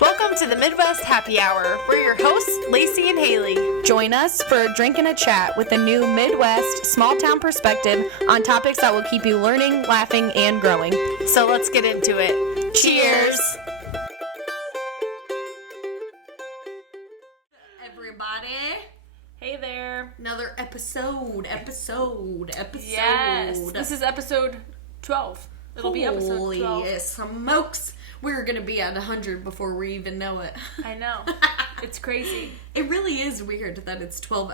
Welcome to the Midwest Happy Hour. We're your hosts, Lacey and Haley. Join us for a drink and a chat with a new Midwest small town perspective on topics that will keep you learning, laughing, and growing. So let's get into it. Cheers! Everybody. Hey there. Another episode. Yes, this is episode 12. It'll be episode 12. Holy smokes. We're going to be at 100 before we even know it. I know. It's crazy. It really is weird that it's 12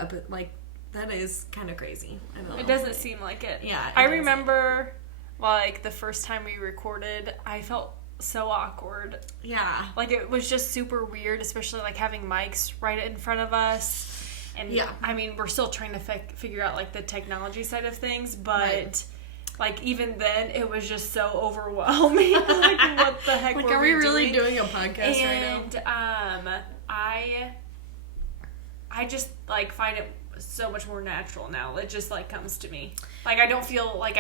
that is kind of crazy. I don't know. It doesn't seem like it. Yeah. I remember, the first time we recorded, I felt so awkward. Yeah. It was just super weird, especially, having mics right in front of us. And, yeah. I mean, we're still trying to figure out, the technology side of things, but... Right. Even then, it was just so overwhelming. What the heck were are we really doing a podcast right now? And, I just, find it so much more natural now. It just, comes to me. I don't feel like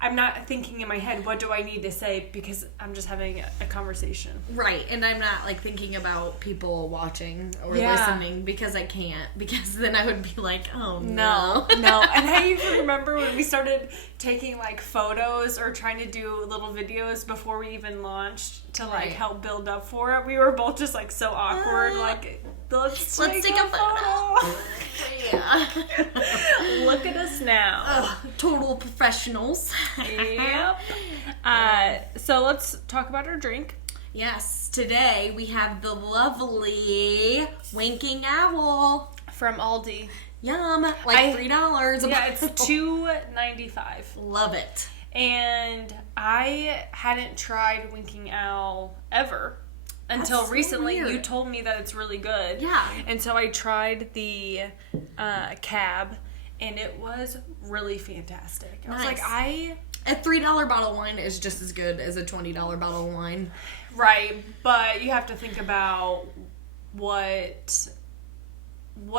I'm not thinking in my head, what do I need to say? Because I'm just having a conversation. Right, and I'm not, thinking about people watching or listening because I can't. Because then I would be like, oh, no. No. And I even remember when we started taking, photos or trying to do little videos before we even launched to, help build up for it. We were both just, so awkward. Let's take a photo. Yeah. Look at us now. Total professionals. Yep. So let's talk about our drink. Yes, today we have the lovely Winking Owl. From Aldi. Yum. $3. Yeah, it's $2.95. Love it. And I hadn't tried Winking Owl ever. Until recently, you told me that it's really good. Yeah. And so I tried the cab, and it was really fantastic. I was like, A $3 bottle of wine is just as good as a $20 bottle of wine. Right, but you have to think about what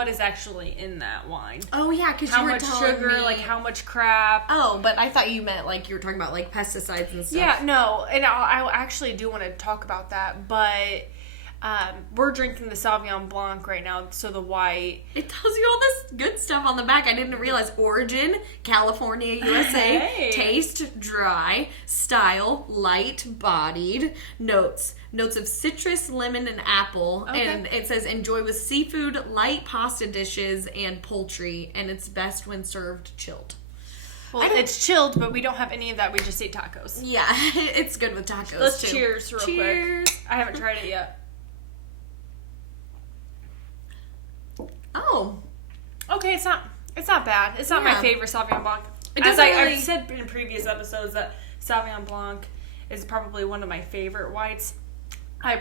is actually in that wine. Oh, yeah, because you were telling sugar, me... how much crap. Oh, but I thought you meant, you were talking about, pesticides and stuff. Yeah, no, and I actually do want to talk about that, but we're drinking the Sauvignon Blanc right now, so the white. It tells you all this good stuff on the back. I didn't realize. Origin, California, USA. Hey. Taste, dry. Style, light-bodied. Notes of citrus, lemon, and apple. Okay. And it says, enjoy with seafood, light pasta dishes, and poultry. And it's best when served chilled. Well, it's chilled, but we don't have any of that. We just ate tacos. Yeah, it's good with tacos, Let's too. cheers real quick. I haven't tried it yet. Oh. Okay, it's not bad. It's not my favorite Sauvignon Blanc. I've said in previous episodes that Sauvignon Blanc is probably one of my favorite whites. If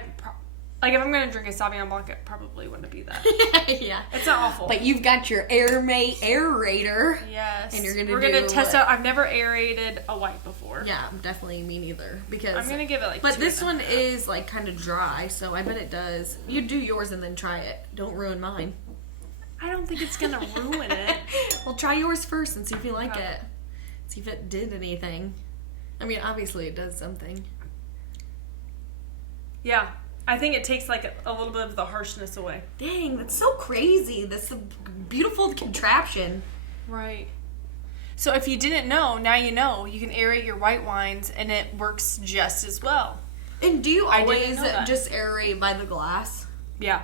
I'm going to drink a Sauvignon Blanc, it probably wouldn't be that. Yeah. It's not awful. But you've got your aerator. Yes. And we're going to test out. I've never aerated a white before. Yeah, definitely me neither. Because I'm going to give it But this one is kind of dry, so I bet it does. You do yours and then try it. Don't ruin mine. I don't think it's going to ruin it. Well, try yours first and see if you like it. See if it did anything. I mean, obviously it does something. Yeah. I think it takes a little bit of the harshness away. Dang, that's so crazy. That's a beautiful contraption. Right. So if you didn't know, now you know. You can aerate your white wines and it works just as well. And do you always just aerate by the glass? Yeah.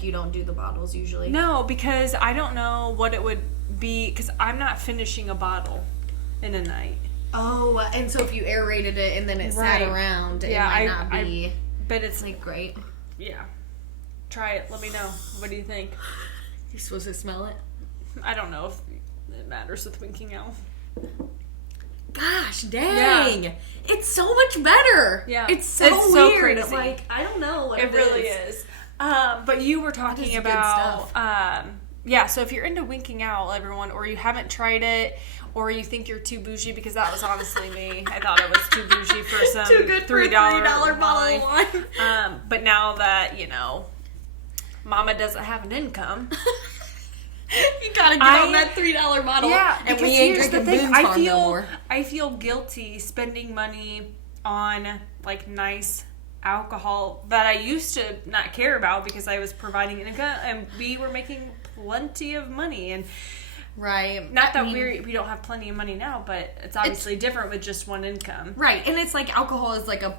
You don't do the bottles usually? No, because I don't know what it would be, because I'm not finishing a bottle in a night. Oh, and so if you aerated it and then it sat around, it might not be... But it's great. Yeah. Try it. Let me know. What do you think? You're supposed to smell it? I don't know if it matters with Winking Owl. Gosh, dang. Yeah. It's so much better. Yeah. It's so weird. Crazy. I don't know what it really is. But you were talking about, so if you're into Winking Owl, everyone, or you haven't tried it, or you think you're too bougie, because that was honestly me. I thought it was too bougie for some too good for $3 bottle of wine. But now that, Mama doesn't have an income... You gotta get on that $3 bottle. Yeah, and we ain't drinking Boone's Farm no more. I feel guilty spending money on, nice alcohol that I used to not care about because I was providing an income and we were making plenty of money. And right. Not that we don't have plenty of money now, but it's obviously different with just one income. Right. And it's like alcohol is like a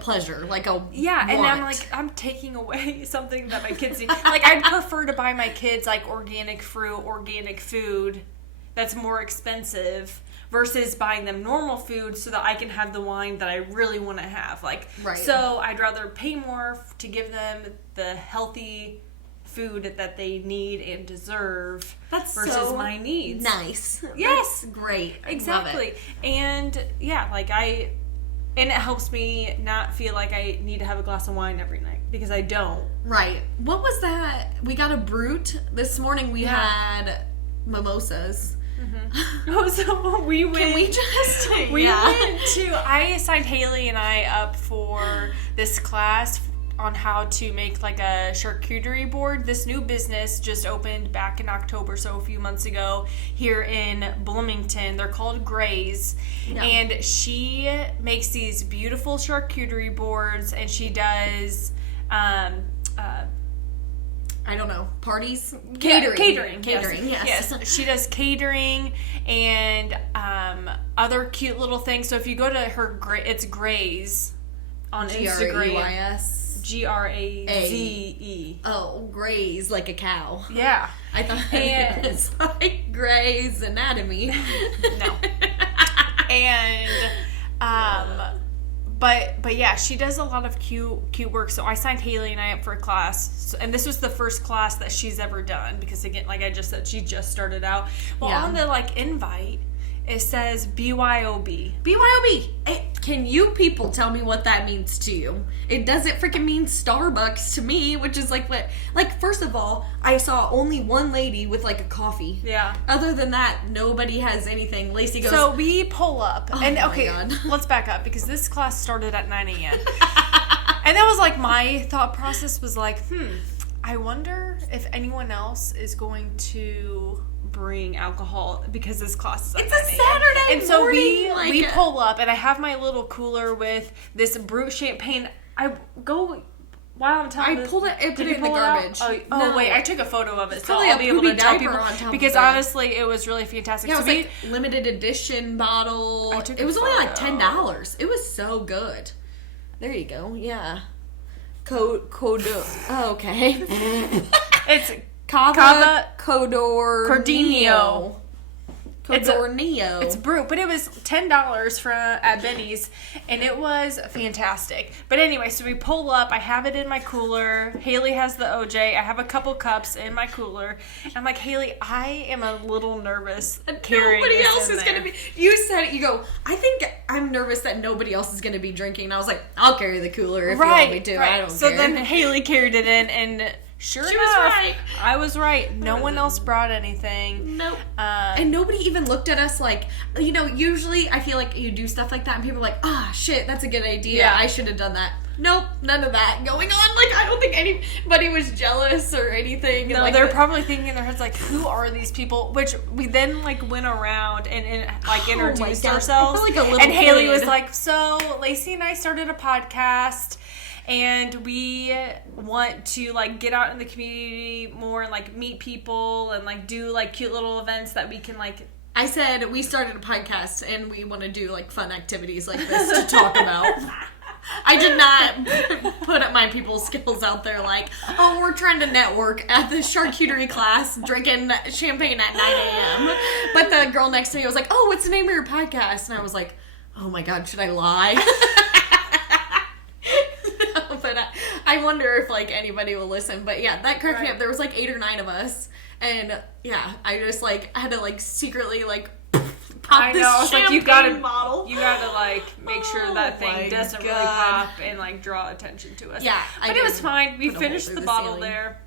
pleasure, like a want. And I'm like, I'm taking away something that my kids need. Like, I'd prefer to buy my kids like organic fruit, organic food that's more expensive versus buying them normal food so that I can have the wine that I really want to have. Like, right. So I'd rather pay more to give them the healthy food that they need and deserve versus so my needs. Nice. Yes. That's great. Exactly. Love it. And yeah, like and it helps me not feel like I need to have a glass of wine every night because I don't. Right. What was that? We got a Brut. This morning we had mimosas. Mm-hmm. Oh, so we went. Can we just? I signed Haley and I up for this class on how to make like a charcuterie board. This new business just opened back in October, so a few months ago, here in Bloomington. They're called Gray's, and she makes these beautiful charcuterie boards, and she does I don't know, parties? Catering, yes. She does catering and other cute little things. So if you go to her, it's Gray's on Instagram. Graze. Oh, Gray's, like a cow. Yeah. I thought it was like Gray's Anatomy. No. And, but yeah, she does a lot of cute work. So I signed Haley and I up for a class. And this was the first class that she's ever done. Because again, like I just said, she just started out. Well, on the like invite, it says BYOB. BYOB. Can you people tell me what that means to you? It doesn't freaking mean Starbucks to me, which is like what? Like, first of all, I saw only one lady with like a coffee. Yeah. Other than that, nobody has anything. Lacey goes. So we pull up. And okay, my God. Let's back up because this class started at 9 a.m. And that was like my thought process was like, I wonder if anyone else is going to bring alcohol because this class is at 9 a.m. It's a Saturday and so morning, we pull up and I have my little cooler with this Brut champagne. I go while I'm telling I pulled it and put it in the garbage. Oh wait, I took a photo of it, so I'll be able to tell people because of honestly, it was really fantastic. Yeah, it was like limited edition bottle. It was only like $10. It was so good. There you go. Yeah. Oh, okay. It's Cava Codornio. It's Brut, but it was $10 at Benny's, and it was fantastic. But anyway, so we pull up. I have it in my cooler. Haley has the OJ. I have a couple cups in my cooler. I'm like, Haley, I am a little nervous carrying nobody this else in is there. going to be. You said it. You go, I think I'm nervous that nobody else is going to be drinking. And I was like, I'll carry the cooler if you want me to. I don't care. So then Haley carried it in, and sure enough, I was right. No one else brought anything. Nope. And nobody even looked at us like, usually I feel like you do stuff like that and people are like, shit, that's a good idea. Yeah. I should have done that. Nope, none of that going on. Like, I don't think anybody was jealous or anything. No, they're probably thinking in their heads, like, who are these people? Which we then, like, went around and introduced ourselves. I feel like a little and Haley kid. was like, so Lacey and I started a podcast. And we want to, like, get out in the community more and, like, meet people and, like, do, like, cute little events that we can, like... I said we started a podcast and we want to do, like, fun activities like this to talk about. I did not put up my people's skills out there like, oh, we're trying to network at the charcuterie class drinking champagne at 9 a.m. But the girl next to me was like, oh, what's the name of your podcast? And I was like, oh, my God, should I lie? But I wonder if, like, anybody will listen. But, yeah, that cracked me up. There was, like, 8 or 9 of us. And, yeah, I just, like, had to, like, secretly, like, pop this champagne bottle. You gotta, like, make sure that thing doesn't really pop and, like, draw attention to us. Yeah. But it was fine. We finished the bottle there.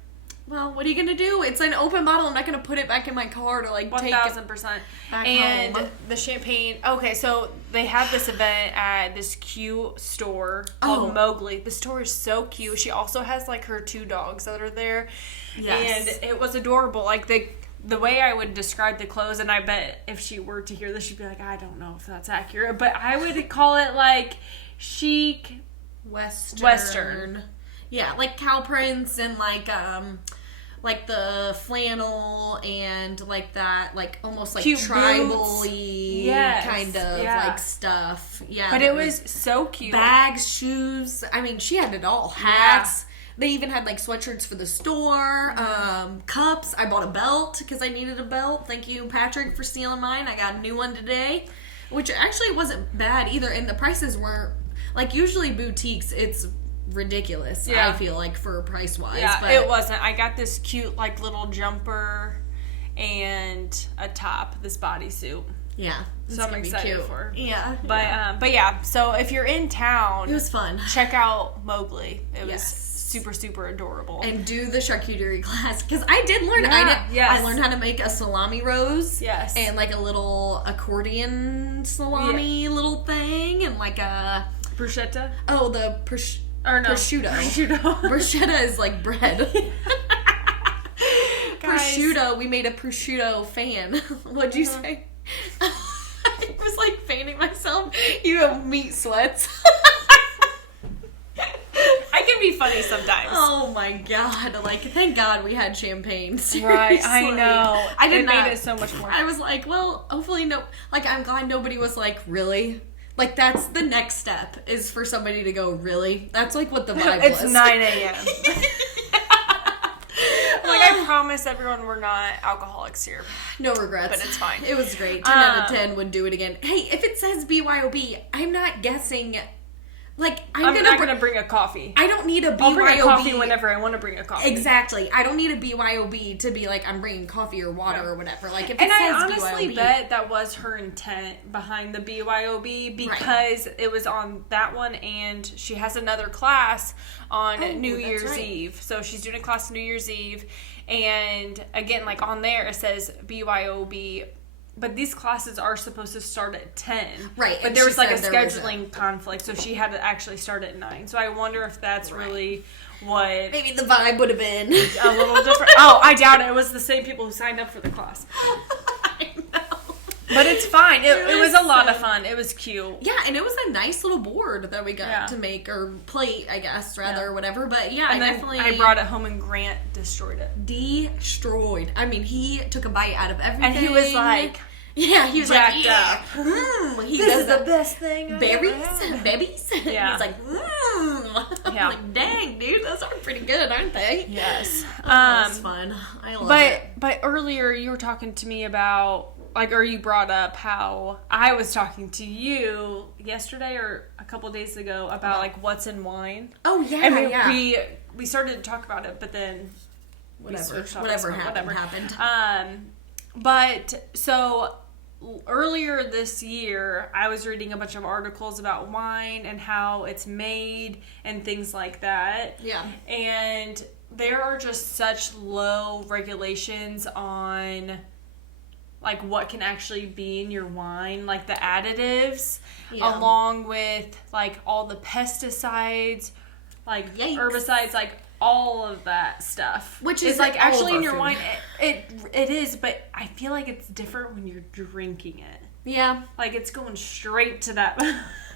Well, what are you gonna do? It's an open bottle. I'm not gonna put it back in my car to, like, 1,000%. And home. The champagne. Okay, so they had this event at this cute store called Mowgli. The store is so cute. She also has, like, her 2 dogs that are there. Yes. And it was adorable. Like, the way I would describe the clothes, and I bet if she were to hear this, she'd be like, I don't know if that's accurate, but I would call it like chic Western. Yeah, like cow prints and like the flannel and like that, like almost like cute tribal-y kind of like stuff. Yeah. But it was so cute. Bags, shoes. I mean, she had it all. Hats. Yeah. They even had like sweatshirts for the store. Cups. I bought a belt because I needed a belt. Thank you, Patrick, for stealing mine. I got a new one today, which actually wasn't bad either. And the prices weren't, like, usually boutiques, it's ridiculous, I feel like, for price wise. Yeah, but it wasn't. I got this cute like little jumper and a top, this bodysuit. Yeah, so I'm excited for her. Yeah, but yeah. So if you're in town, it was fun. Check out Mowgli. It was super, super adorable. And do the charcuterie class, because I did learn. I learned how to make a salami rose. Yes, and like a little accordion salami little thing, and like a bruschetta. Oh, the prosciutto. Bruschetta is like bread. Prosciutto. We made a prosciutto fan. What'd you say? I was like fanning myself. You have meat sweats. I can be funny sometimes. Oh my god! Like, thank God we had champagne. Seriously. Right, I know. It made it so much more. I was like, well, hopefully no. Like, I'm glad nobody was like, really. Like, that's the next step, is for somebody to go, really? That's, like, what the vibe was. It's 9 a.m. Like, I promise everyone we're not alcoholics here. No regrets. But it's fine. It was great. 10 out of 10 would do it again. Hey, if it says BYOB, I'm not guessing... Like, I'm not going to bring a coffee. I don't need a BYOB. I'll bring a coffee whenever I want to bring a coffee. Exactly. I don't need a BYOB to be like, I'm bringing coffee or water or whatever. Like, if it says I honestly BYOB, bet that was her intent behind the BYOB, because it was on that one, and she has another class on New Year's Eve. So she's doing a class New Year's Eve, and again, like on there, it says BYOB. But these classes are supposed to start at 10. Right. But there was like a scheduling conflict, so she had to actually start at 9. So I wonder if that's really what... Maybe the vibe would have been a little different. Oh, I doubt it. It was the same people who signed up for the class. I know. But it's fine. It was a lot of fun. It was cute. Yeah, and it was a nice little board that we got to make, or plate, I guess, rather, or whatever. But yeah, and I brought it home and Grant destroyed it. Destroyed. I mean, he took a bite out of everything. And he was like... Yeah, he was jacked like, up. He this is the best thing. Babies. Yeah. He's like, I'm like, dang, dude, those are pretty good, aren't they? Yes. That's fun. I love it. But earlier you were talking to me about, like, or you brought up how I was talking to you yesterday or a couple days ago about like what's in wine. Oh yeah, and we started to talk about it, but then whatever happened. But so earlier this year, I was reading a bunch of articles about wine and how it's made and things like that. Yeah. And there are just such low regulations on like what can actually be in your wine, like the additives, along with like all the pesticides, like herbicides, like all of that stuff, which is like actually in your wine. It is, but I feel like it's different when you're drinking it. Yeah, like it's going straight to that.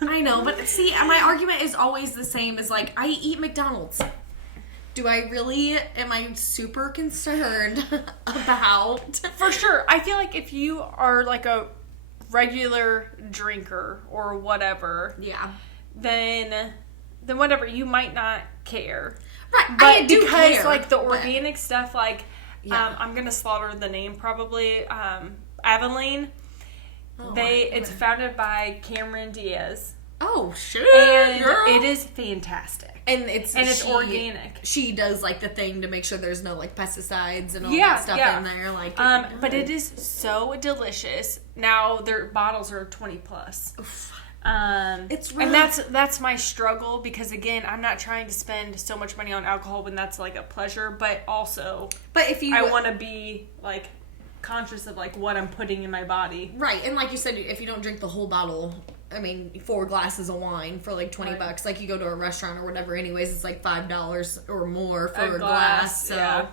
I know, but see, my argument is always the same. Is like, I eat McDonald's. Do I really? Am I super concerned about? For sure, I feel like if you are like a regular drinker or whatever, then whatever, you might not care. Right, but I do because care, like the organic stuff, like I'm gonna slaughter the name probably. Aveline. It's founded by Cameron Diaz. Oh shit! And girl. it is fantastic. And it's organic. She does like the thing to make sure there's no like pesticides and all that stuff in there. Like, but it is so delicious. Now their bottles are 20 plus. Oof. It's rough. And that's my struggle, because again, I'm not trying to spend so much money on alcohol when that's like a pleasure, but also, I want to be like conscious of like what I'm putting in my body. Right, and like you said, if you don't drink the whole bottle, I mean, 4 glasses of wine for like $20, like you go to a restaurant or whatever. Anyways, it's like $5 or more for a glass. So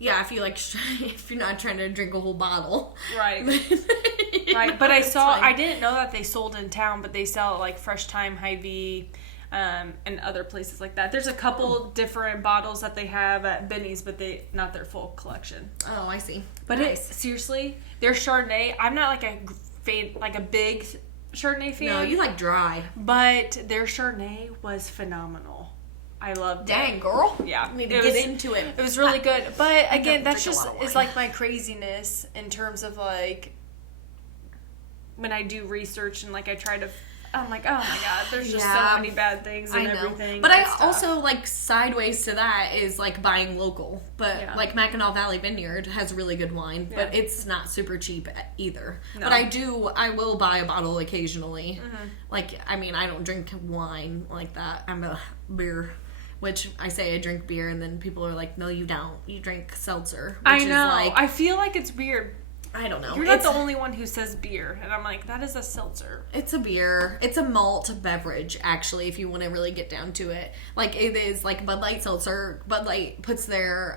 Yeah, if you're not trying to drink a whole bottle. Right. Right. But I didn't know that they sold in town, but they sell like Fresh Time, Hy-Vee, and other places like that. There's a couple different bottles that they have at Benny's, but not their full collection. Oh, I see. But seriously, their Chardonnay, I'm not like a big Chardonnay fan. No, you like dry. But their Chardonnay was phenomenal. I loved it. Dang, girl. Yeah. Need to get into it. It was really good. But again, that's just is like my craziness in terms of like when I do research and like I try to, I'm like, oh my god, there's just so many bad things and everything. But I also like sideways to that is like buying local. But like Mackinac Valley Vineyard has really good wine, but it's not super cheap either. No. But I will buy a bottle occasionally. Mm-hmm. Like, I mean, I don't drink wine like that. I'm a beer. Which I say I drink beer, and then people are like, no, you don't. You drink seltzer. Which I know. Is like, I feel like it's weird. I don't know. You're not the only one who says beer. And I'm like, that is a seltzer. It's a beer. It's a malt beverage, actually, if you want to really get down to it. Like, it is like Bud Light seltzer. Bud Light puts their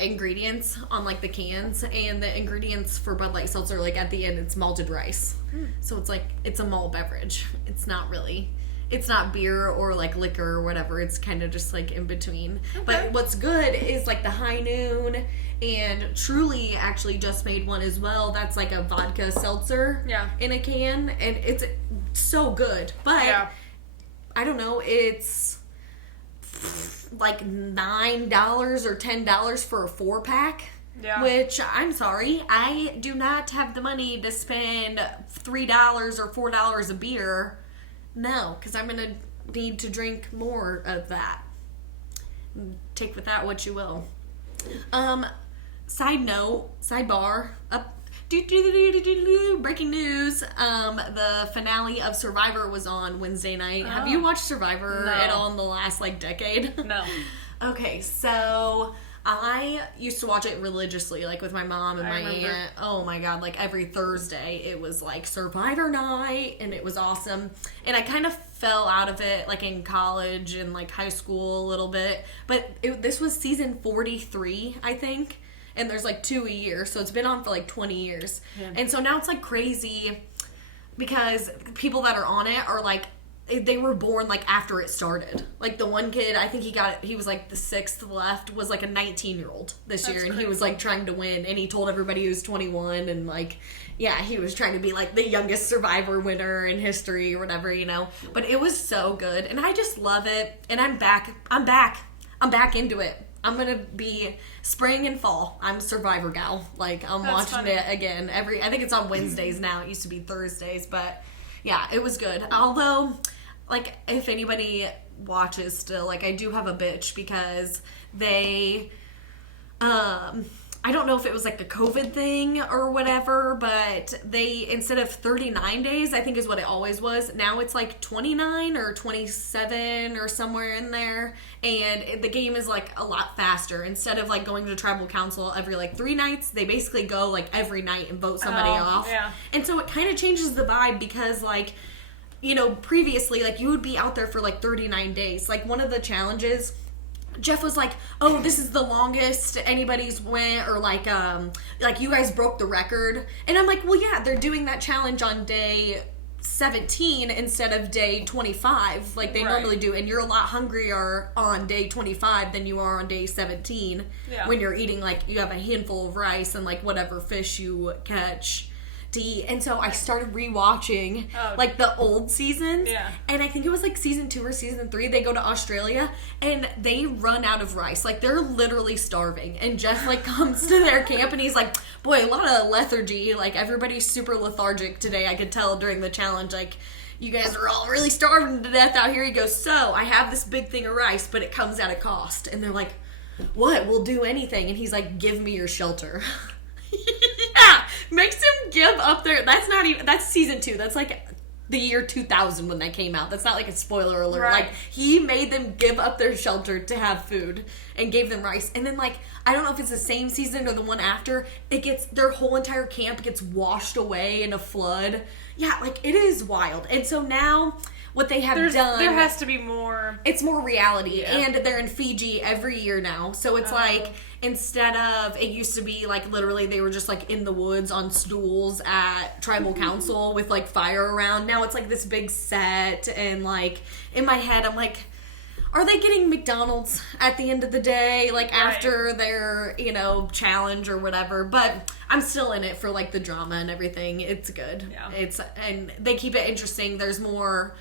ingredients on, like, the cans. And the ingredients for Bud Light seltzer, like, at the end, it's malted rice. So it's like, it's a malt beverage. It's not really... It's not beer or like liquor or whatever. It's kind of just like in between. Okay. But what's good is like the High Noon, and Truly actually just made one as well. That's like a vodka seltzer in a can, and it's so good. But I don't know, it's like $9 or $10 for a 4-pack. Yeah. Which, I'm sorry, I do not have the money to spend $3 or $4 a beer. No, because I'm going to need to drink more of that. Take with that what you will. Sidebar, breaking news, the finale of Survivor was on Wednesday night. Oh. Have you watched Survivor at all in the last, like, decade? No. Okay, so... I used to watch it religiously, like with my mom and my aunt. Oh my god, like every Thursday it was like Survivor night, and it was awesome. And I kind of fell out of it like in college and like high school a little bit. But this was season 43, I think. And there's like 2 a year, so it's been on for like 20 years. Yeah. And so now it's like crazy because people that are on it are like, they were born like after it started. Like the one kid, I think he was like the 6th left, was like a 19-year-old this year, and he was like trying to win, and he told everybody he was 21, and like, yeah, he was trying to be like the youngest Survivor winner in history or whatever, you know. But it was so good, and I just love it, and I'm back into it. I'm gonna be spring and fall. I'm a Survivor gal. Like, I'm watching it again I think it's on Wednesdays now. It used to be Thursdays, but yeah, it was good. Although, like, if anybody watches still, like, I do have a bitch because they, I don't know if it was like a COVID thing or whatever, but they, instead of 39 days, I think is what it always was, now it's like 29 or 27 or somewhere in there, and the game is like a lot faster. Instead of like going to tribal council every like 3 nights, they basically go like every night and vote somebody off. Yeah. And so it kind of changes the vibe because, like, you know, previously, like, you would be out there for like 39 days. Like, one of the challenges, Jeff was like, oh, this is the longest anybody's went, or like you guys broke the record. And I'm like, well, yeah, they're doing that challenge on day 17 instead of day 25, like they normally do. And you're a lot hungrier on day 25 than you are on day 17 when you're eating, like, you have a handful of rice and like whatever fish you catch to eat. And so I started rewatching like the old seasons, and I think it was like season 2 or season 3, they go to Australia and they run out of rice. Like, they're literally starving, and Jeff like comes to their camp and he's like, boy, a lot of lethargy, like everybody's super lethargic today. I could tell during the challenge, like, you guys are all really starving to death out here. He goes, so I have this big thing of rice, but it comes at a cost. And they're like, what? We'll do anything. And he's like, give me your shelter. Yeah, makes him give up their, that's season 2. That's like the year 2000 when that came out. That's not like a spoiler alert. Right. Like, he made them give up their shelter to have food and gave them rice. And then, like, I don't know if it's the same season or the one after, their whole entire camp gets washed away in a flood. Yeah, like, it is wild. And so now what they have done. There has to be more. It's more reality. Yeah. And they're in Fiji every year now. So it's like, instead of, it used to be like literally they were just like in the woods on stools at tribal council with like fire around. Now it's like this big set, and like in my head I'm like, are they getting McDonald's at the end of the day, like after their, you know, challenge or whatever? But I'm still in it for like the drama and everything. It's good. Yeah. And they keep it interesting. There's more,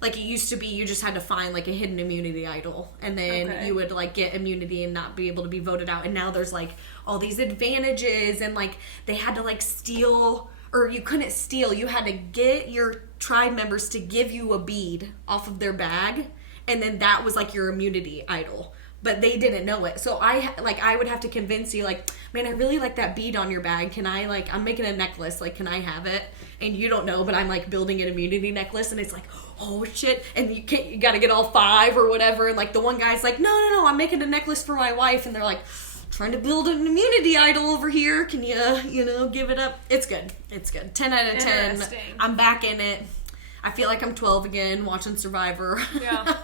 like it used to be you just had to find like a hidden immunity idol, and then you would like get immunity and not be able to be voted out. And now there's like all these advantages, and like they had to like steal, or you couldn't steal, you had to get your tribe members to give you a bead off of their bag, and then that was like your immunity idol. But they didn't know it. So I would have to convince you, like, man, I really like that bead on your bag. Can I, like, I'm making a necklace. Like, can I have it? And you don't know, but I'm, like, building an immunity necklace. And it's like, oh, shit. And you got to get all 5 or whatever. And, like, the one guy's like, no, I'm making a necklace for my wife. And they're like, trying to build an immunity idol over here. Can you, you know, give it up? It's good. It's good. 10 out of 10. I'm back in it. I feel like I'm 12 again, watching Survivor. Yeah.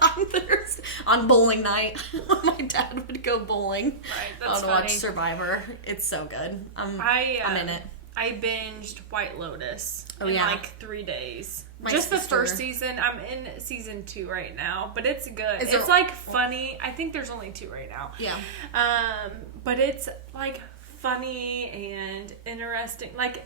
On bowling night, when my dad would go bowling. Right, that's funny. Watch Survivor. It's so good. I'm in it. I binged White Lotus in like 3 days. My Just sister. the first season. I'm in season 2 right now, but it's good. It's like funny. I think there's only 2 right now. Yeah. But it's like funny and interesting. Like,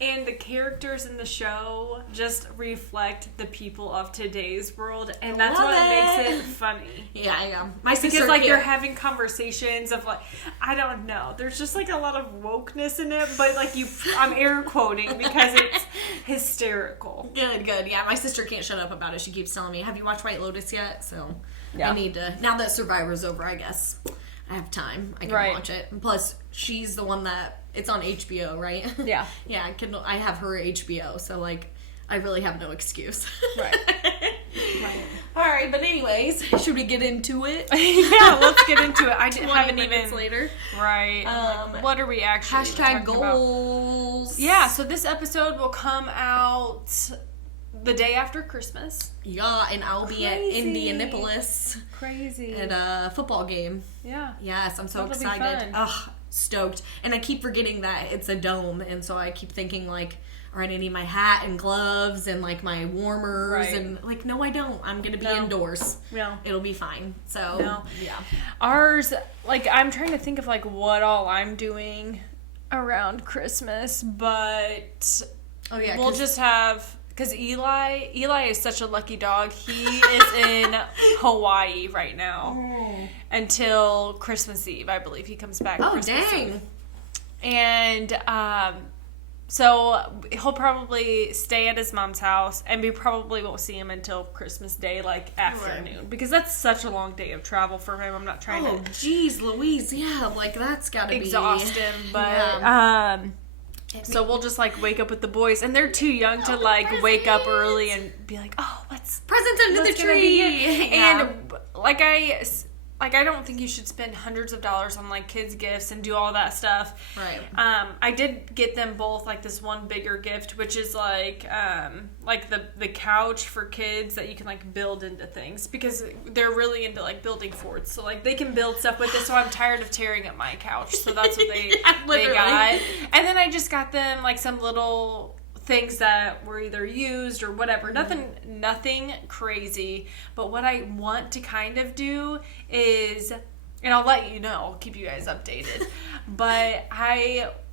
and the characters in the show just reflect the people of today's world, and that's what makes it funny. Yeah. My sister, because like they're having conversations of like, I don't know, there's just like a lot of wokeness in it, but like I'm air quoting because it's hysterical. Good. Yeah, my sister can't shut up about it. She keeps telling me, "Have you watched White Lotus yet?" So I need to. Now that Survivor's over, I guess I have time. I can watch it. And plus, she's the one that. It's on HBO, right? Yeah. Yeah, I have her HBO, so, like, I really have no excuse. Right. All right, but anyways, should we get into it? Yeah, let's get into it. I haven't even later. Right. What are we actually hashtag goals. About? Yeah, so this episode will come out the day after Christmas. Yeah, and I'll be at Indianapolis. Crazy. At a football game. Yeah. Yes, I'm so excited. Ugh. Stoked. And I keep forgetting that it's a dome, and so I keep thinking like, all right, I need my hat and gloves and like my warmers, and like, no, I don't. I'm gonna be indoors. Yeah, it'll be fine. So yeah, ours, like, I'm trying to think of like what all I'm doing around Christmas, but we'll just have. Because Eli is such a lucky dog. He is in Hawaii right now until Christmas Eve, I believe. He comes back Christmas Eve. And so he'll probably stay at his mom's house, and we probably won't see him until Christmas Day, like afternoon. Because that's such a long day of travel for him. I'm not trying to... Oh, geez, Louise. Yeah, like that's got to be... exhaust him. But... So we'll just, like, wake up with the boys. And they're too young to, like, wake up early and be like, oh, what's... presents under the tree! And, I don't think you should spend hundreds of dollars on, like, kids' gifts and do all that stuff. Right. I did get them both, like, this one bigger gift, which is, like the couch for kids that you can, like, build into things. Because they're really into, like, building forts. So, like, they can build stuff with it. So I'm tired of tearing up my couch. So that's what they got. And then I just got them, like, some little... things that were either used or whatever. Nothing crazy. But what I want to kind of do is, and I'll let you know, I'll keep you guys updated. But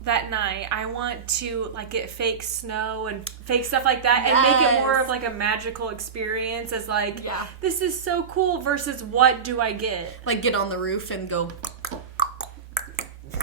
that night, I want to, like, get fake snow and fake stuff like that and make it more of, like, a magical experience as, like, this is so cool versus what do I get? Like, get on the roof and go...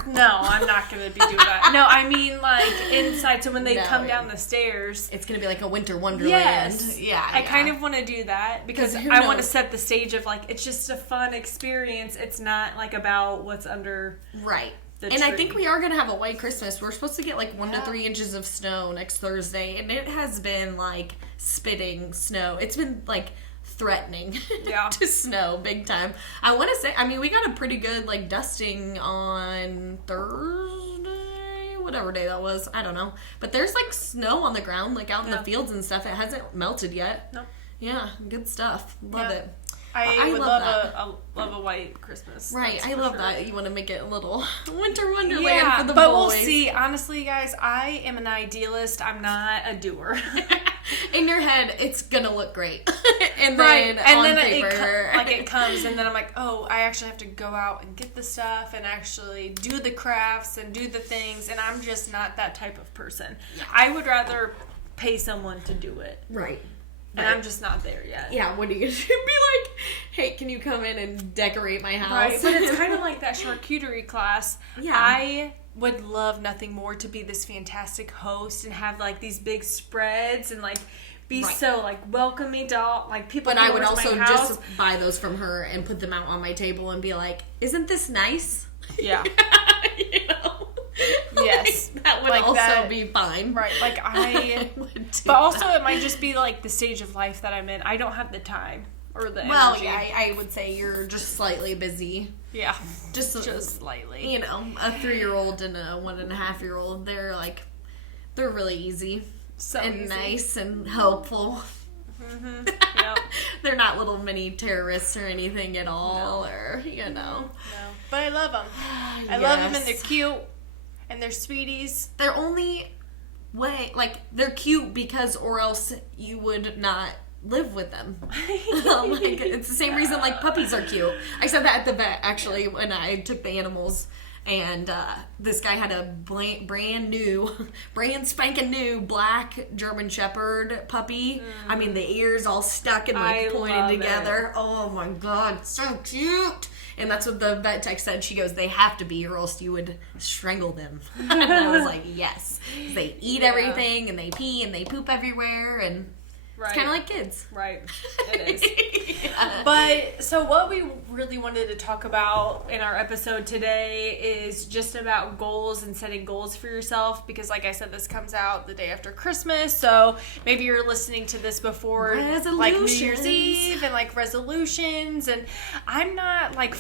No, I'm not going to be doing that. No, I mean, like, inside. So when they come down the stairs... it's going to be like a winter wonderland. Yes. Yeah. I kind of want to do that because I want to set the stage of, like, it's just a fun experience. It's not, like, about what's under the tree. And I think we are going to have a white Christmas. We're supposed to get, like, 1 to 3 inches of snow next Thursday. And it has been, like, spitting snow. It's been, like... threatening to snow big time. I want to say, I mean, we got a pretty good, like, dusting on Thursday, whatever day that was. I don't know. But there's like snow on the ground, like out in the fields and stuff. It hasn't melted yet. Nope. Yeah, good stuff. Love it. I would love a white Christmas. Right, I love that. You want to make it a little winter wonderland for the boys. But we'll see. Honestly, guys, I am an idealist. I'm not a doer. In your head, it's gonna look great. And then on paper, it comes, and then I'm like, oh, I actually have to go out and get the stuff and actually do the crafts and do the things, and I'm just not that type of person. Yeah. I would rather pay someone to do it. Right. And I'm just not there yet. Yeah, what are you going to do? Be like, hey, can you come in and decorate my house? Right, but it's kind of like that charcuterie class. Yeah. I would love nothing more to be this fantastic host and have, like, these big spreads and, like, be so, like, welcoming to all, like, people. But I would also just buy those from her and put them out on my table and be like, isn't this nice? Yeah. You know? Yes. Like, that would also be fine. Right. Like, I but also, it might just be, like, the stage of life that I'm in. I don't have the time or the energy. Well, yeah, I would say you're just slightly busy. Yeah. Just slightly. You know, a 3-year-old and a 1.5-year-old, they're really easy. So and easy. Nice and helpful. Mm-hmm. Yep. They're not little mini terrorists or anything at all, or, you know. No. But I love them. I love them, and they're cute. And they're sweeties. They're only way, like, they're cute because or else you would not live with them. Like, it's the same reason, like, puppies are cute. I said that at the vet, actually, when I took the animals. And this guy had a brand spanking new black German Shepherd puppy. I mean, the ears all stuck and, like, pointed together. It. Oh, my God. So cute. And that's what the vet tech said. She goes, they have to be or else you would strangle them. And I was like, yes. They eat everything and they pee and they poop everywhere and it's kind of like kids. Right. It is. Yeah. But so what we really wanted to talk about in our episode today is just about goals and setting goals for yourself because like I said, this comes out the day after Christmas. So maybe you're listening to this before like New Year's Eve and like resolutions. And I'm not like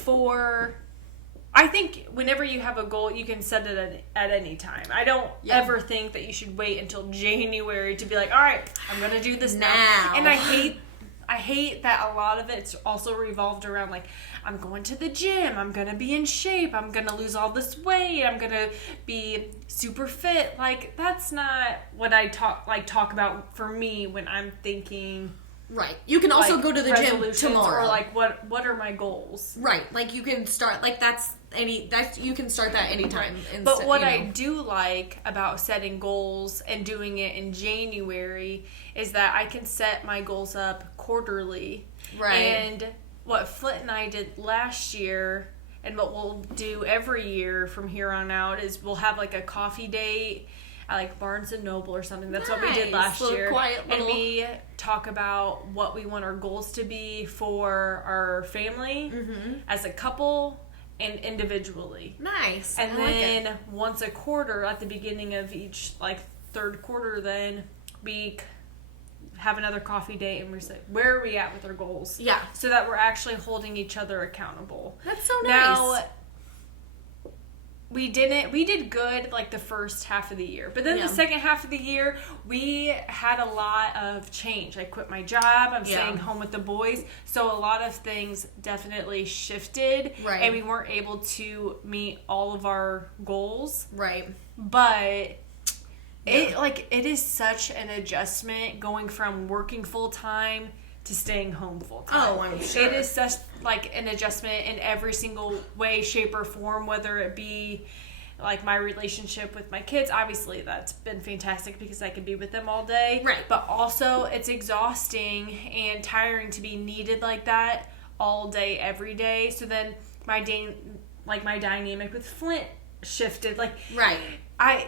I think whenever you have a goal, you can set it at any time. I don't ever think that you should wait until January to be like, all right, I'm going to do this now. And I hate that a lot of it's also revolved around like, I'm going to the gym, I'm going to be in shape, I'm going to lose all this weight, I'm going to be super fit. Like, that's not what I talk about for me when I'm thinking... Right. You can also go to the gym tomorrow. Or like what are my goals? Right. Like you can start like you can start that anytime. But what I do like about setting goals and doing it in January is that I can set my goals up quarterly. Right. And what Flint and I did last year and what we'll do every year from here on out is we'll have like a coffee date at like Barnes and Noble or something. That's what we did last year. And we talk about what we want our goals to be for our family as a couple and individually. Nice. And then once a quarter at the beginning of each like third quarter, then we have another coffee date and we say, where are we at with our goals? Yeah. So that we're actually holding each other accountable. That's so nice. Now, we did good like the first half of the year, but then the second half of the year we had a lot of change. I quit my job, I'm staying home with the boys, so a lot of things definitely shifted, and we weren't able to meet all of our goals, but it is such an adjustment going from working full-time to staying home full time. Oh, I'm sure. It is such like an adjustment in every single way, shape, or form, whether it be like my relationship with my kids. Obviously, that's been fantastic because I can be with them all day. Right. But also, it's exhausting and tiring to be needed like that all day, every day. So then my dynamic with Flint shifted. Like,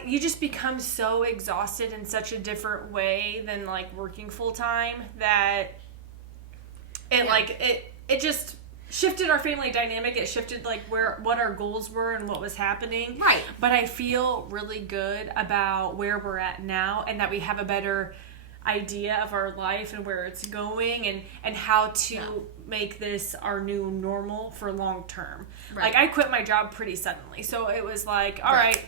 you just become so exhausted in such a different way than like working full time that it just shifted our family dynamic. It shifted like what our goals were and what was happening. Right. But I feel really good about where we're at now and that we have a better idea of our life and where it's going and how to make this our new normal for long term. Right. Like I quit my job pretty suddenly. So it was like, all right,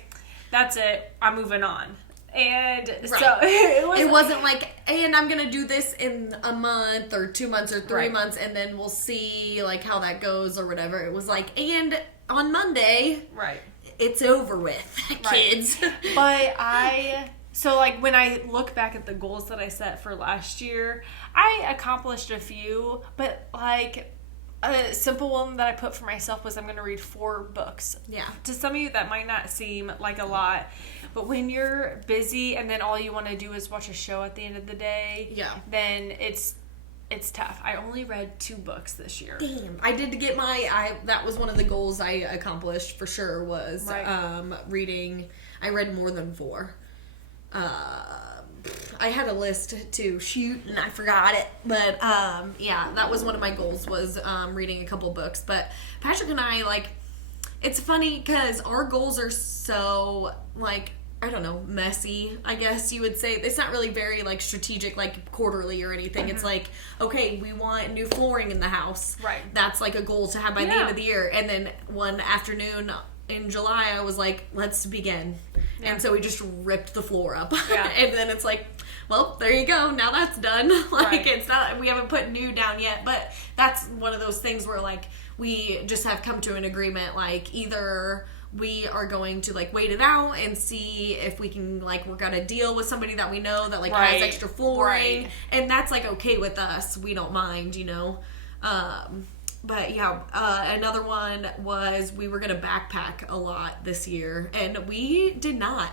that's it. I'm moving on. And right. so it wasn't like, and I'm going to do this in a month or 2 months or 3 right. months, and then we'll see like how that goes or whatever. It was like, and on Monday, right, it's over with, kids. But so like when I look back at the goals that I set for last year, I accomplished a few, but like a simple one that I put for myself was I'm going to read 4 books. Yeah. To some of you that might not seem like a lot, but when you're busy and then all you want to do is watch a show at the end of the day, then it's tough. I only read 2 books this year. Damn. I did get that was one of the goals I accomplished for sure was reading. I read more than 4. I had a list to shoot and I forgot it, but that was one of my goals was reading a couple books. But Patrick and I, like, it's funny because our goals are so, like, I don't know, messy, I guess you would say. It's not really very, like, strategic, like, quarterly or anything. Mm-hmm. It's like, okay, we want new flooring in the house. Right. That's, like, a goal to have by the end of the year. And then one afternoon in July, I was like, let's begin. Yeah. And so we just ripped the floor up. Yeah. And then it's like, well, there you go. Now that's done. It's not, we haven't put new down yet. But that's one of those things where, like, we just have come to an agreement, like, either we are going to, like, wait it out and see if we can, like, work out a deal with somebody that we know that, like, has extra flooring. Right. And that's, like, okay with us. We don't mind, you know. But yeah, another one was we were going to backpack a lot this year, and we did not.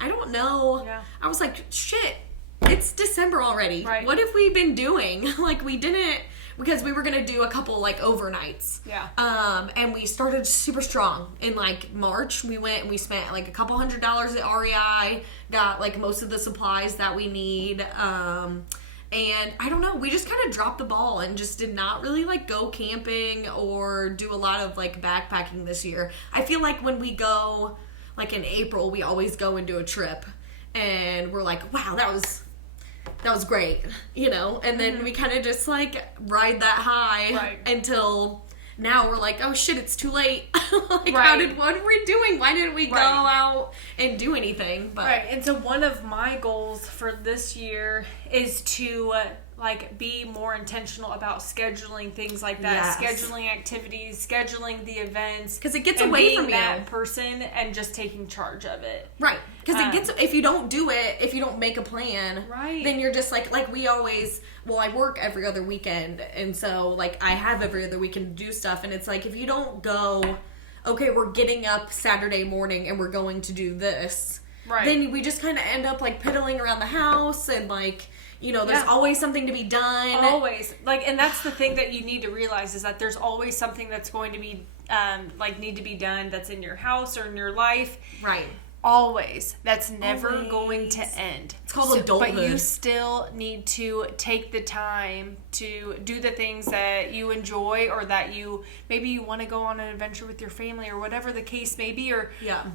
I don't know. Yeah. I was like, shit, it's December already. Right. What have we been doing? Like, we didn't, because we were going to do a couple, like, overnights. Yeah. And we started super strong. In, like, March, we went and we spent, like, a couple $100 at REI, got, like, most of the supplies that we need, and I don't know, we just kind of dropped the ball and just did not really, like, go camping or do a lot of, like, backpacking this year. I feel like when we go, like, in April, we always go and do a trip. And we're like, wow, that was great, you know? And then we kind of just, like, ride that high until now we're like, oh shit, it's too late. Like, what were we doing? Why didn't we go out and do anything? But and so one of my goals for this year is to like be more intentional about scheduling things like that, scheduling activities, scheduling the events, because it gets away from that person and just taking charge of it. Right. Because it gets, if you don't do it, if you don't make a plan, then you're just like we always, well, I work every other weekend, and so, like, I have every other weekend to do stuff, and it's like, if you don't go, okay, we're getting up Saturday morning and we're going to do this, then we just kind of end up, like, piddling around the house, and, like, you know, there's always something to be done. Always. Like, and that's the thing that you need to realize is that there's always something that's going to be, like, need to be done that's in your house or in your life. Right. Always. That's never going to end. It's called adulthood. But you still need to take the time to do the things that you enjoy, or that maybe you want to go on an adventure with your family, or whatever the case may be, or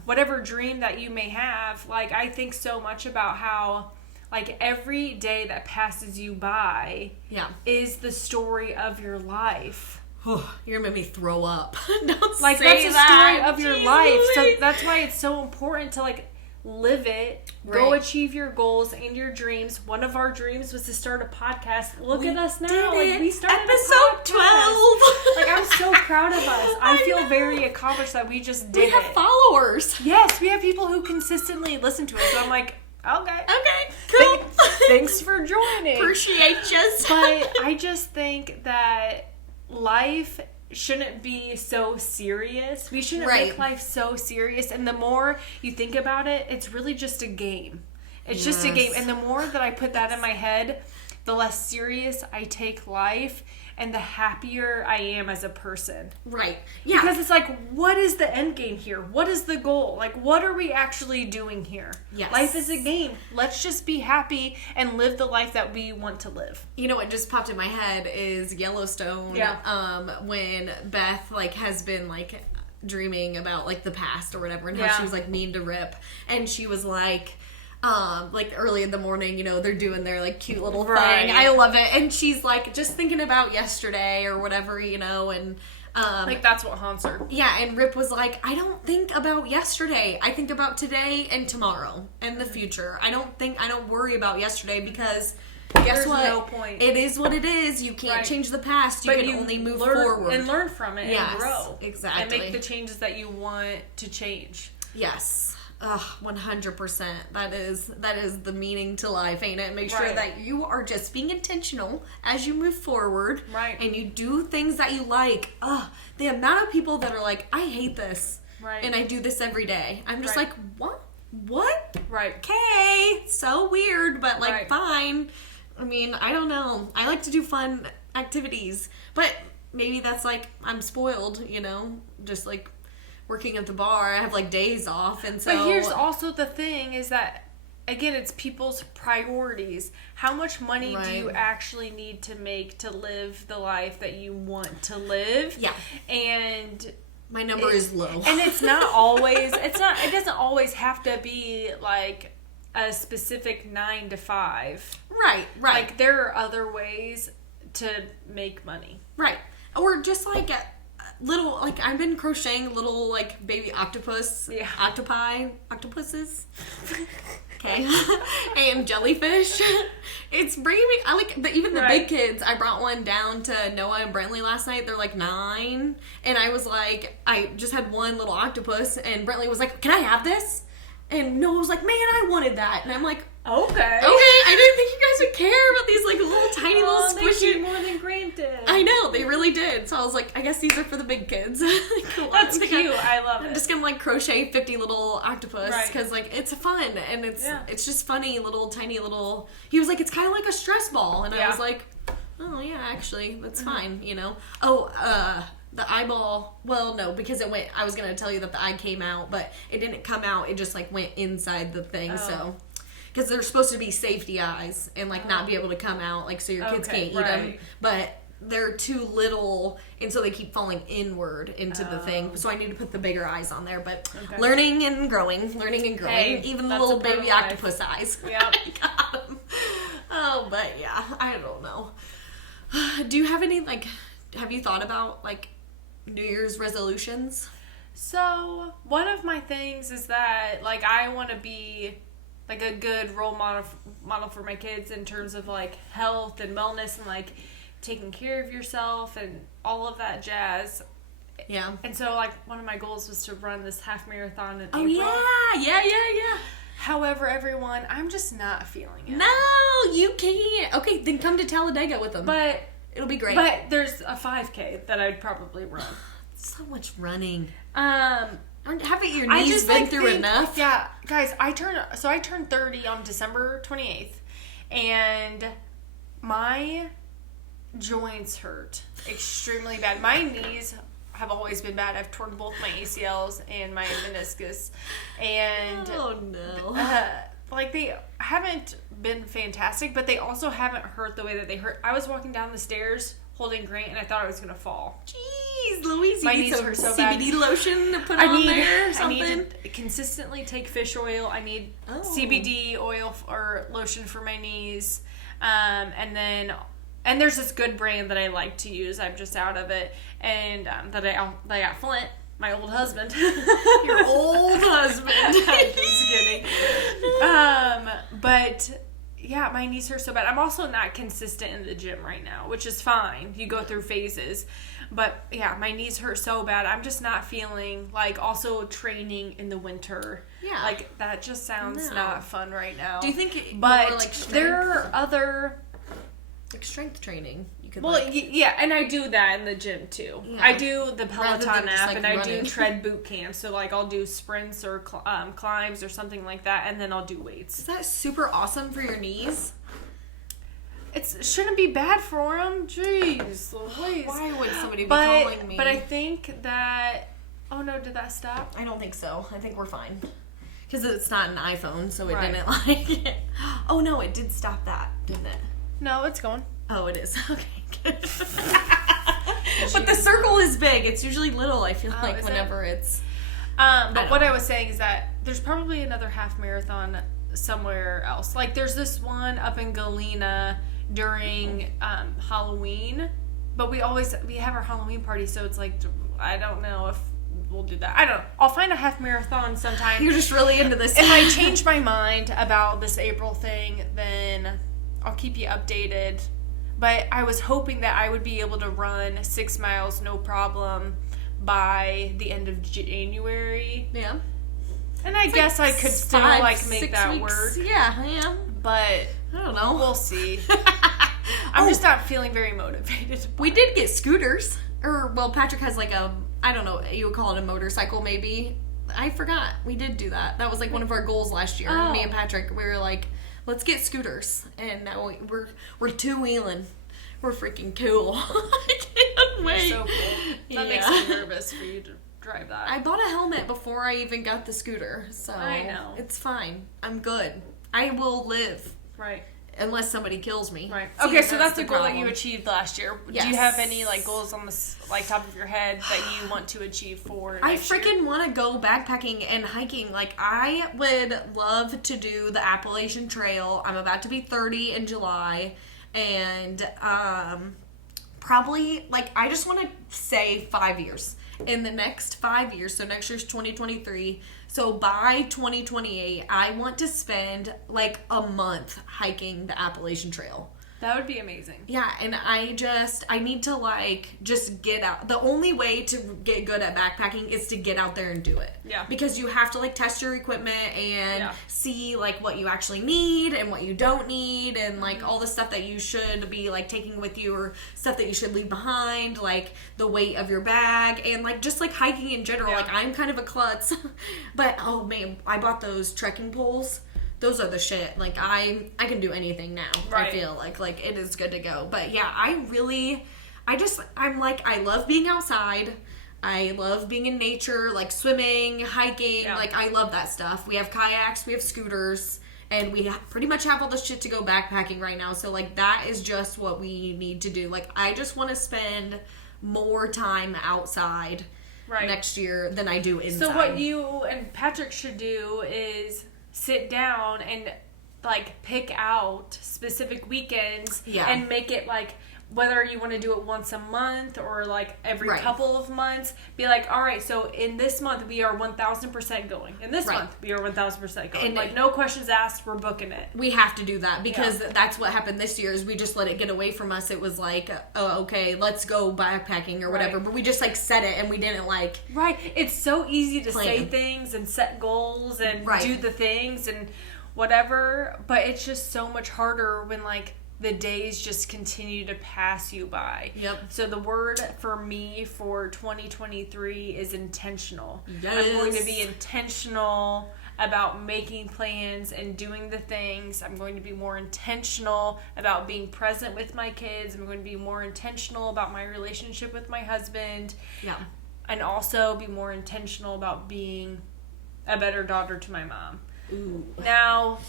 whatever dream that you may have. Like, I think so much about how, like, every day that passes you by is the story of your life. You're gonna make me throw up. Don't like, say that's the that. story of your life. So that's why it's so important to, like, live it. Go achieve your goals and your dreams. One of our dreams was to start a podcast. Look at us now. Like, we started episode 12. Like, I'm so proud of us. I feel very accomplished that we just did it. We have followers. Yes, we have people who consistently listen to us. So I'm like, okay, cool. Thanks for joining. Appreciate you. But I just think that life shouldn't be so serious. We shouldn't make life so serious. And the more you think about it, it's really just a game. It's just a game. And the more that I put that in my head, the less serious I take life, and the happier I am as a person. Right. Yeah. Because it's like, what is the end game here? What is the goal? Like, what are we actually doing here? Yes. Life is a game. Let's just be happy and live the life that we want to live. You know what just popped in my head is Yellowstone. Yeah. When Beth, like, has been, like, dreaming about, like, the past or whatever, and how she was, like, mean to Rip. And she was like early in the morning, you know, they're doing their, like, cute little thing. I love it. And she's like just thinking about yesterday or whatever, you know, and Like, that's what haunts her. Yeah, and Rip was like, I don't think about yesterday. I think about today and tomorrow and the future. I don't worry about yesterday because guess what? No point. It is what it is. You can't change the past. You can only move forward. And learn from it and grow. Exactly. And make the changes that you want to change. Yes. 100%. That is the meaning to life, ain't it? Make sure that you are just being intentional as you move forward. Right. And you do things that you like. The amount of people that are like, I hate this. Right. And I do this every day. I'm just like, what? What? Right. Okay. So weird, but like, fine. I mean, I don't know. I like to do fun activities. But maybe that's like, I'm spoiled, just like working at the bar. I have like days off, and so. But here's also the thing: is that again, it's people's priorities. How much money do you actually need to make to live the life that you want to live? Yeah, and my number is low, and it's not always. It doesn't always have to be like a specific 9 to 5. Right. Like there are other ways to make money. Right, or just like little, like, I've been crocheting little, like, baby octopus, octopuses, okay, and jellyfish. It's bringing me, I like, even the big kids, I brought one down to Noah and Brentley last night. They're, like, 9, and I was like, I just had one little octopus, and Brentley was like, can I have this? And Noah was like, man, I wanted that. And I'm like, okay, I didn't think you guys would care about these, like, little tiny little squishy. They more than granted. I know, they really did. So I was like, I guess these are for the big kids. That's cute. I love it. I'm just gonna like crochet 50 little octopus because like it's fun and it's just funny little tiny little. He was like, it's kind of like a stress ball, and I was like, oh yeah, actually that's fine, The eyeball, well, no, because it went, I was going to tell you that the eye came out, but it didn't come out. It just, like, went inside the thing, so. Because they're supposed to be safety eyes and, like, not be able to come out, like, so your kids can't eat them. But they're too little, and so they keep falling inward into the thing. So I need to put the bigger eyes on there, but learning and growing. Hey, even the little baby octopus eyes. Yep. I got them. Oh, but yeah, I don't know. Do you have any, like, have you thought about, like, New Year's resolutions? So, one of my things is that, like, I want to be, like, a good role model for my kids in terms of, like, health and wellness and, like, taking care of yourself and all of that jazz. Yeah. And so, like, one of my goals was to run this half marathon in April. Oh, yeah. However, everyone, I'm just not feeling it. No, you can't. Okay, then come to Talladega with them. But it'll be great. But there's a 5K that I'd probably run. So much running. Haven't your knees just, been through enough? Yeah, guys, I turned 30 on December 28th, and my joints hurt extremely bad. My knees have always been bad. I've torn both my ACLs and my meniscus, and oh no. Like, they haven't been fantastic, but they also haven't hurt the way that they hurt. I was walking down the stairs holding Grant, and I thought I was going to fall. Jeez, Louise, my you need some CBD lotion to put on there or something? I need to consistently take fish oil. I need CBD oil or lotion for my knees. And there's this good brand that I like to use. I'm just out of it. And that I got Flint, my old husband. Your old husband. I'm just kidding. But yeah, my knees hurt so bad. I'm also not consistent in the gym right now, which is fine. You go through phases. But yeah, my knees hurt so bad. I'm just not feeling like also training in the winter. Yeah. Like, that just sounds not fun right now. Do you think but more like there are other like strength training you could yeah, and I do that in the gym too. Yeah. I do the Peloton app, and I do tread boot camp. So like, I'll do sprints or climbs or something like that, and then I'll do weights. Is that super awesome for your knees? It shouldn't be bad for them. Jeez Louise. Why would somebody be calling me? But I think that... Oh no, did that stop? I don't think so. I think we're fine. Because it's not an iPhone, so it didn't like it. Oh no, it did stop that, didn't it? No, it's going. Oh, it is. Okay, good. But the circle is big. It's usually little, I feel like, whenever it's... But what I was saying is that there's probably another half marathon somewhere else. Like, there's this one up in Galena during Halloween But we have our Halloween party, so it's like, I don't know if we'll do that. I don't know. I'll find a half marathon sometime. You're just really into this. If I change my mind about this April thing, then I'll keep you updated. But I was hoping that I would be able to run 6 miles no problem by the end of January. Yeah. And I guess I could still, make that weeks. work. Yeah. But I don't know. We'll see. I'm just not feeling very motivated. We did get scooters. Patrick has I don't know, you would call it a motorcycle maybe. I forgot. We did do that. That was one of our goals last year. Me and Patrick, we were like, let's get scooters. And now we're two-wheeling. We're freaking cool. I can't wait. So cool. That makes me nervous for you to drive that. I bought a helmet before I even got the scooter, so I know. It's fine. I'm good. I will live. Right. Unless somebody kills me. Right. Okay, so that's the goal that you achieved last year. Yes. Do you have any goals on the top of your head that you want to achieve for next year? I freaking want to go backpacking and hiking. I would love to do the Appalachian Trail. I'm about to be 30 in July, and probably I just want to say 5 years. In the next 5 years, so next year's 2023. So by 2028, I want to spend a month hiking the Appalachian Trail. That would be amazing. Yeah, and I need to just get out. The only way to get good at backpacking is to get out there and do it. Yeah. Because you have to test your equipment and see what you actually need and what you don't need and all the stuff that you should be taking with you or stuff that you should leave behind, the weight of your bag and just hiking in general. Yeah. I'm kind of a klutz. But oh man, I bought those trekking poles. Those are the shit. I can do anything now. Right. I feel like it is good to go. But yeah, I love being outside. I love being in nature, swimming, hiking. Yeah. I love that stuff. We have kayaks, we have scooters, and we pretty much have all the shit to go backpacking right now. So that is just what we need to do. I just want to spend more time outside next year than I do inside. So what you and Patrick should do is sit down and pick out specific weekends and make it whether you want to do it once a month or every couple of months, be all right, so in this month we are 1,000% going. In this month we are 1,000% going. And no questions asked, we're booking it. We have to do that because that's what happened this year is we just let it get away from us. It was oh, okay, let's go backpacking or whatever. But we just said it and we didn't Right. It's so easy to say things and set goals and do the things and whatever, but it's just so much harder when the days just continue to pass you by. Yep. So the word for me for 2023 is intentional. Yes. I'm going to be intentional about making plans and doing the things. I'm going to be more intentional about being present with my kids. I'm going to be more intentional about my relationship with my husband. Yeah. And also be more intentional about being a better daughter to my mom. Ooh. Now,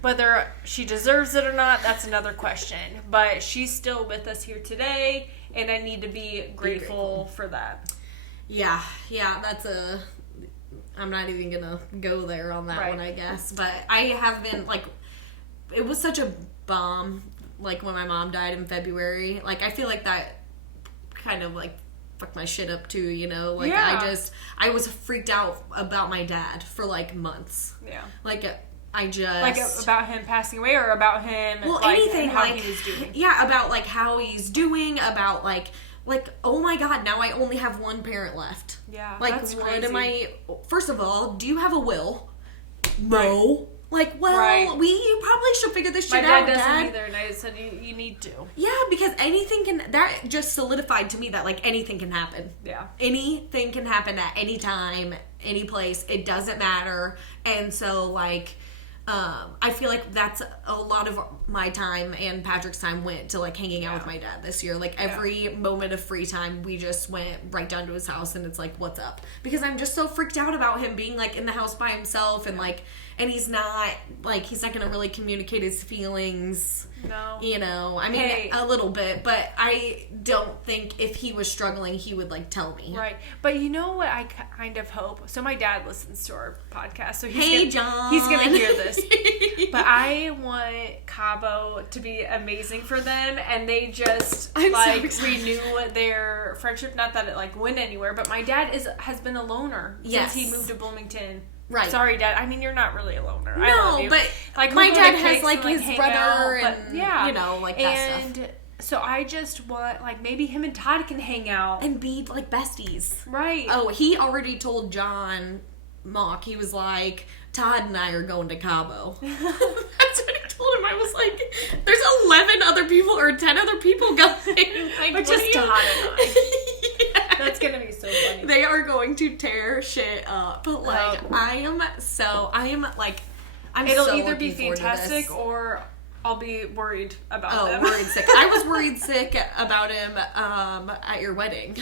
whether she deserves it or not, that's another question. But she's still with us here today, and I need to be grateful for that. Yeah, I'm not even gonna go there on that one, I guess. But I have been, it was such a bomb, when my mom died in February. I feel that kind of, fucked my shit up too, I was freaked out about my dad for, months. Yeah. I just... about him passing away or about him... Well, anything, how he was doing. Yeah, about, how he's doing, about, oh my god, now I only have one parent left. Yeah, that's crazy. What am I... First of all, do you have a will? No. You probably should figure this shit out, Dad. My dad doesn't either, and I said, you need to. Yeah, because anything can... That just solidified to me that, anything can happen. Yeah. Anything can happen at any time, any place. It doesn't matter. And so, I feel that's a lot of my time and Patrick's time went to hanging out with my dad this year. Every moment of free time, we just went right down to his house and it's what's up? Because I'm just so freaked out about him being in the house by himself and and he's not gonna really communicate his feelings. No. You know, I mean, a little bit, but I don't think if he was struggling, he would, like, tell me. Right. But you know what I kind of hope? So my dad listens to our podcast, so John. He's gonna hear this. But I want Cabo to be amazing for them, and they just, renew their friendship. Not that it, like, went anywhere, but my dad has been a loner since he moved to Bloomington. Right. Sorry, Dad. I mean, you're not really a loner. No, I love you. but like, my dad has, like, his brother and, yeah. you know, like, that stuff. And so I just want, like, maybe him and Todd can hang out. And be, like, besties. Right. Oh, he already told John Mock, he was like, Todd and I are going to Cabo. That's what he told him. I was like, there's 11 other people or 10 other people going. Like, but just Todd and I. Yes. That's going to be so funny. They are going to tear shit up. Like, I'm It'll so either be looking fantastic or I'll be worried about them. Worried sick. I was worried sick about him at your wedding.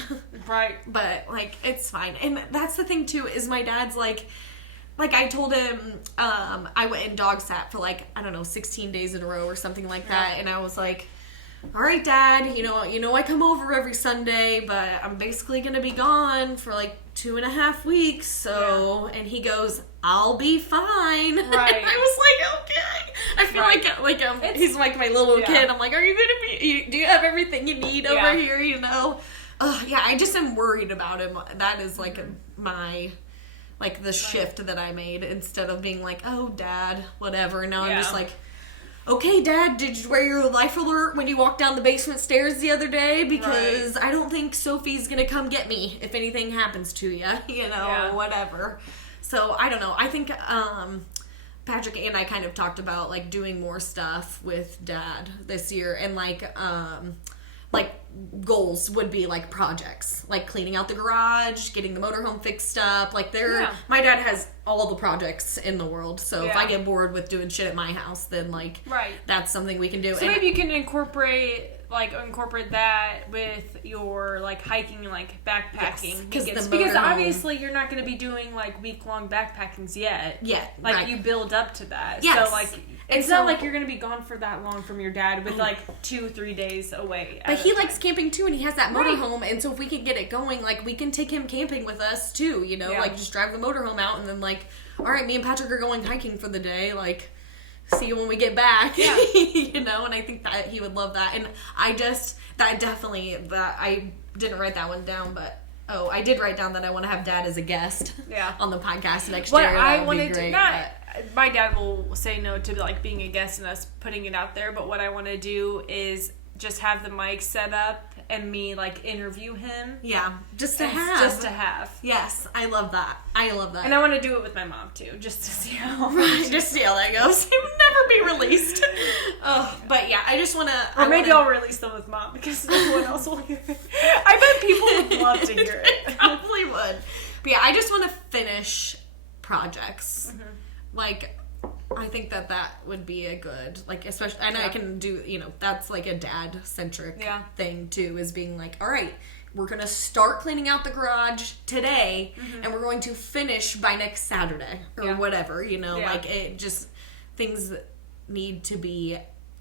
Right. But, like, it's fine. And that's the thing, too, is my dad's, like I told him, I went and dog sat for, like, I don't know, 16 days in a row or something like that. And I was like, all right, Dad, you know, I come over every Sunday, but I'm basically going to be gone for, like, 2.5 weeks. So, and he goes, I'll be fine. Right. And I was like, okay. I feel like he's like my little kid. I'm like, are you going to be, do you have everything you need over here, you know? Yeah, I just am worried about him. That is, like, my... like, the shift that I made, instead of being like, oh, Dad, whatever. Now I'm just like, okay, Dad, did you wear your life alert when you walked down the basement stairs the other day? Because I don't think Sophie's gonna come get me if anything happens to you, you know, whatever. So, I don't know. I think, Patrick and I kind of talked about, like, doing more stuff with Dad this year, and, like, goals would be, like, projects, like cleaning out the garage, getting the motorhome fixed up, like, my dad has all the projects in the world, so if I get bored with doing shit at my house, then, like, that's something we can do. So maybe you can incorporate that with your, like, hiking and, like, backpacking. Yes, because obviously you're not going to be doing, like, week-long backpackings yet. Like, you build up to that. Yes. So, like, it's not like you're going to be gone for that long from your dad with, like, 2-3 days away. But he likes camping, too, and he has that motorhome, and so if we can get it going, like, we can take him camping with us, too, you know? Like, just drive the motorhome out, and then, like, all right, me and Patrick are going hiking for the day, like... see you when we get back, you know, and I think that he would love that. And I didn't write that one down, but I did write down that I want to have Dad as a guest on the podcast next year. I wanted to, my dad will say no to, like, being a guest and us putting it out there, but what I want to do is just have the mic set up and me, like, interview him. Yeah, just to have. Yes, I love that. And I want to do it with my mom, too, just to see how that goes. It would never be released. But yeah, I just want to... Or maybe I'll release them with Mom, because no one else will hear it. I bet people would love to hear it. They probably would. But yeah, I just want to finish projects. Mm-hmm. Like... I think that would be a good, like, especially, I know I can do, you know, that's, like, a dad-centric thing, too, is being like, all right, we're going to start cleaning out the garage today, and we're going to finish by next Saturday, or whatever, you know, like, it just, things need to be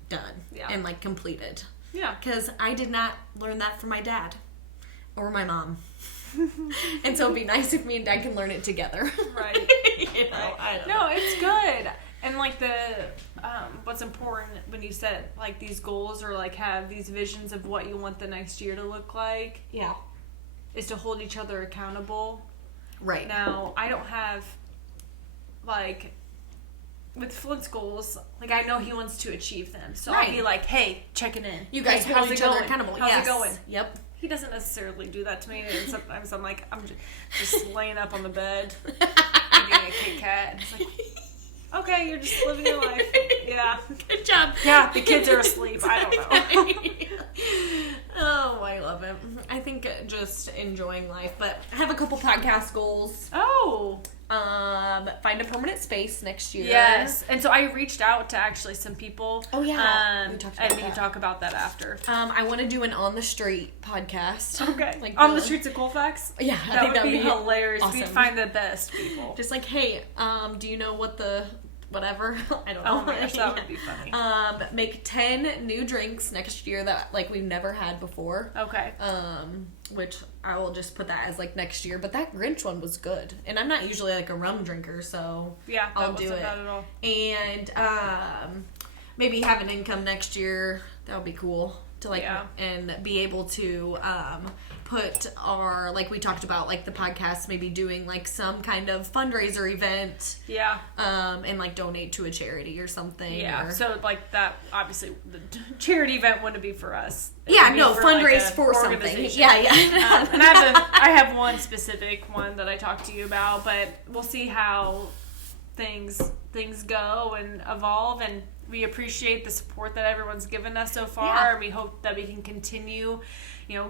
done, and, like, completed. Yeah. Because I did not learn that from my dad, or my mom. And so it'd be nice if me and Dad can learn it together. Right. You know, I don't know. It's good. And, like, what's important when you set, like, these goals or, like, have these visions of what you want the next year to look like. Yeah. Is to hold each other accountable. Right. Now, I don't have, like, with Flint's goals, like, I know he wants to achieve them. So I'll be like, hey, checking in. You guys hold each other accountable. How's it going? Yep. He doesn't necessarily do that to me, and sometimes I'm like, I'm just laying up on the bed, eating a Kit Kat, and it's like, okay, you're just living your life. Yeah. Good job. Yeah, the kids are asleep. I don't know. Oh, I love it. I think just enjoying life, but I have a couple podcast goals. Oh. Find a permanent space next year. Yes. And so I reached out to actually some people. Oh, yeah. We can talk about that after. I want to do an on the street podcast. Okay. Like on the streets of Colfax? Yeah. That would be hilarious. Awesome. We'd find the best people. Just like, hey, do you know what the whatever? I don't know. Oh my gosh, that would be funny. Make 10 new drinks next year that like we've never had before. Okay. Which I will just put that as like next year. But that Grinch one was good, and I'm not usually like a rum drinker, so yeah, I'll do it. Bad at all. And maybe have an income next year. That would be cool to like and be able to put our, like we talked about, like the podcast, maybe doing like some kind of fundraiser event. Yeah. And like donate to a charity or something. Yeah. So like that, obviously the charity event wouldn't be for us. Yeah, no, fundraise like for something. Yeah. And I have one specific one that I talked to you about, but we'll see how things go and evolve, and we appreciate the support that everyone's given us so far, and we hope that we can continue,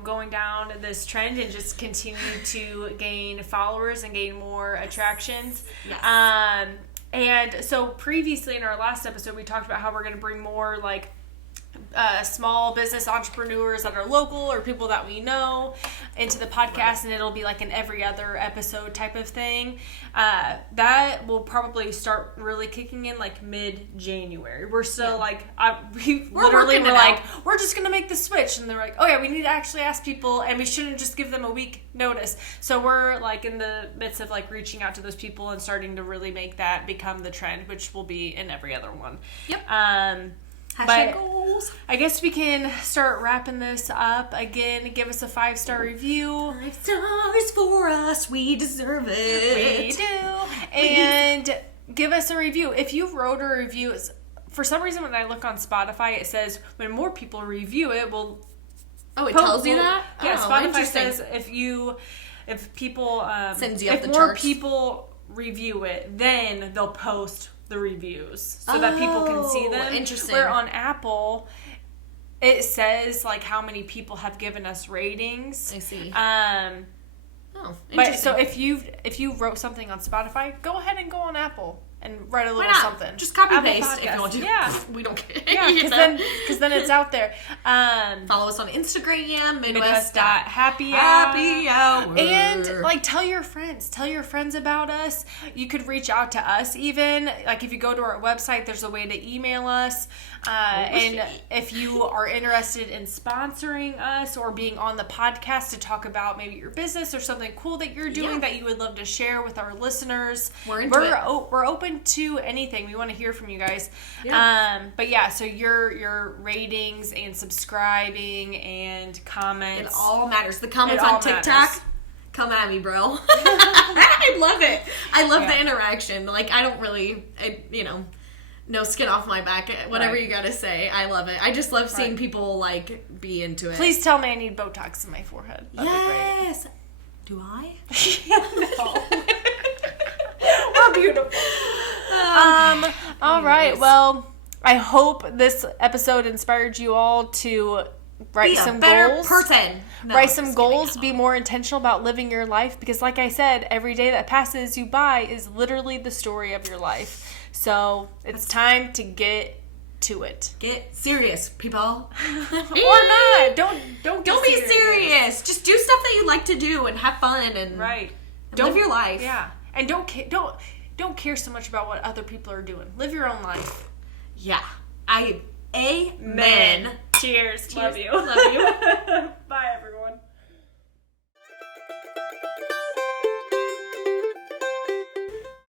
going down this trend and just continue to gain followers and gain more attractions. Yes. And so previously in our last episode, we talked about how we're going to bring more like small business entrepreneurs that are local or people that we know into the podcast, and it'll be like an every other episode type of thing. That will probably start really kicking in like mid-January. We're still we're just gonna make the switch, and they're like, oh yeah, we need to actually ask people, and we shouldn't just give them a week notice. So we're like in the midst of like reaching out to those people and starting to really make that become the trend, which will be in every other one. Yep. But goals. I guess we can start wrapping this up. Again, give us a 5-star review. 5 stars for us. We deserve it. We do. And give us a review. If you wrote a review, for some reason when I look on Spotify, it says when more people review it, will... Oh, it tells you that? Yeah, Spotify says if people... sends you up the more charts. People review it, then they'll post the reviews so that people can see them. Interesting. Where on Apple, it says like how many people have given us ratings. I see. Oh, but so if you wrote something on Spotify, go ahead and go on Apple and write a little something. Just copy Apple paste Podcast. if you want to. Yeah, we don't care. Yeah, because then it's out there. Follow us on Instagram, Midwest.happy hour. And like tell your friends about us. You could reach out to us even. Like if you go to our website, there's a way to email us. And if you are interested in sponsoring us or being on the podcast to talk about maybe your business or something cool that you're doing that you would love to share with our listeners, we're open to anything. We want to hear from you guys. But yeah, so your ratings and subscribing and comments, it all matters. The comments on TikTok matters. Come at me, bro. I love it. I love the interaction. Like I don't really no skin off my back, whatever you gotta say. I love it. I just love seeing people like be into it. Please tell me I need Botox in my forehead. That'd be great. Do I? No. We're beautiful. All right. Well, I hope this episode inspired you all to write some goals. Write some goals. Be more intentional about living your life, because like I said, every day that passes you by is literally the story of your life. So it's time to get to it. Get serious, people. Or not. Don't be serious. Just do stuff that you like to do and have fun and live your life. Yeah. And don't care so much about what other people are doing. Live your own life. Yeah. Amen. Cheers. Love you. Love you. Bye, everyone.